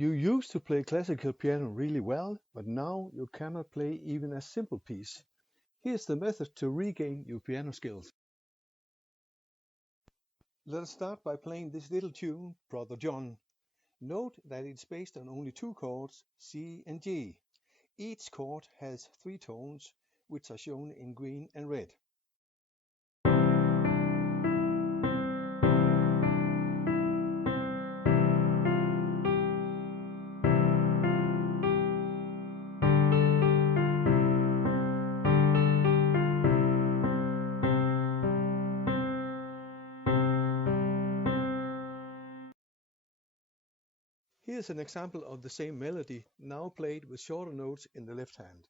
You used to play classical piano really well, but now you cannot play even a simple piece. Here's the method to regain your piano skills. Let us start by playing this little tune, Brother John. Note that it's based on only two chords, C and G. Each chord has three tones, which are shown in green and red. Here's an example of the same melody, now played with shorter notes in the left hand.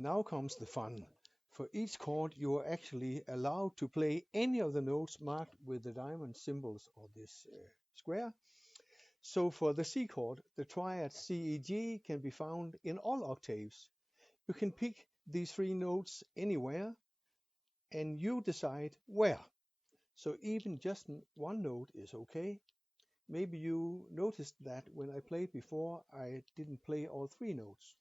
Now comes the fun. For each chord you are actually allowed to play any of the notes marked with the diamond symbols or this square. So for the C chord, the triad C-E-G can be found in all octaves. You can pick these three notes anywhere and you decide where. So even just one note is okay. Maybe you noticed that when I played before, I didn't play all three notes.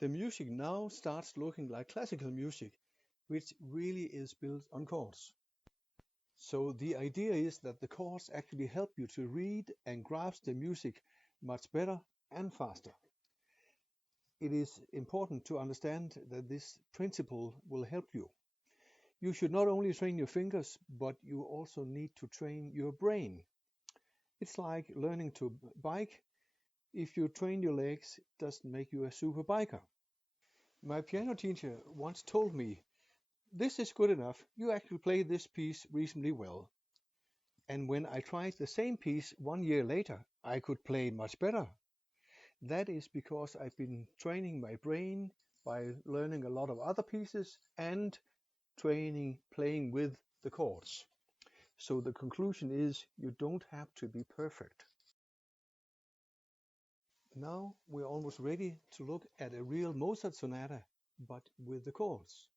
The music now starts looking like classical music, which really is built on chords. So the idea is that the chords actually help you to read and grasp the music much better and faster. It is important to understand that this principle will help you. You should not only train your fingers, but you also need to train your brain. It's like learning to bike. If you train your legs, it doesn't make you a super biker. My piano teacher once told me, "This is good enough, you actually play this piece reasonably well." And when I tried the same piece 1 year later, I could play much better. That is because I've been training my brain by learning a lot of other pieces and training playing with the chords. So the conclusion is you don't have to be perfect. Now we're almost ready to look at a real Mozart sonata, but with the chords.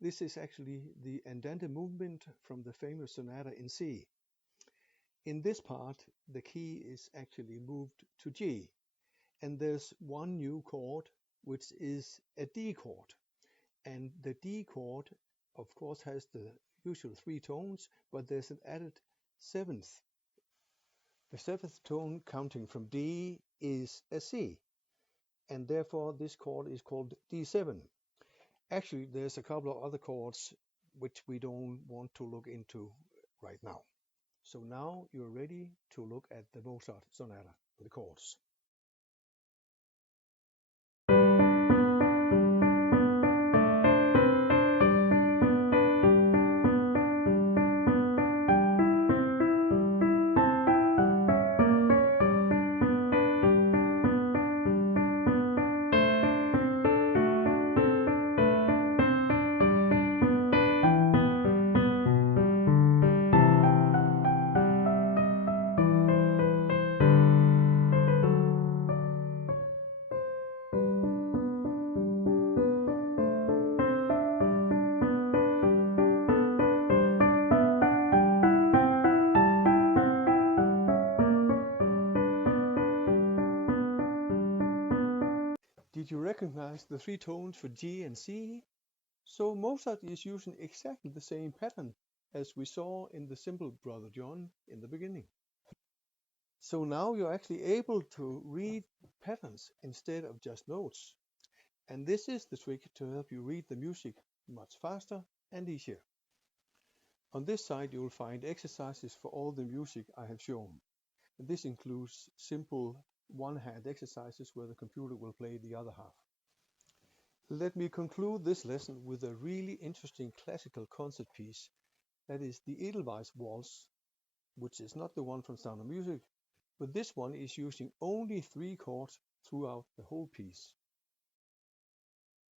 This is actually the Andante movement from the famous sonata in C. In this part, the key is actually moved to G, and there's one new chord, which is a D chord. And the D chord, of course, has the usual three tones, but there's an added seventh. The seventh tone, counting from D, is a C, and therefore this chord is called D7. Actually, there's a couple of other chords which we don't want to look into right now. So now you're ready to look at the Mozart sonata with the chords. Did you recognize the three tones for G and C? So Mozart is using exactly the same pattern as we saw in the simple Brother John in the beginning. So now you're actually able to read patterns instead of just notes. And this is the trick to help you read the music much faster and easier. On this side you will find exercises for all the music I have shown. This includes simple one-hand exercises where the computer will play the other half. Let me conclude this lesson with a really interesting classical concert piece, that is the Edelweiss Waltz, which is not the one from Sound of Music, but this one is using only 3 chords throughout the whole piece.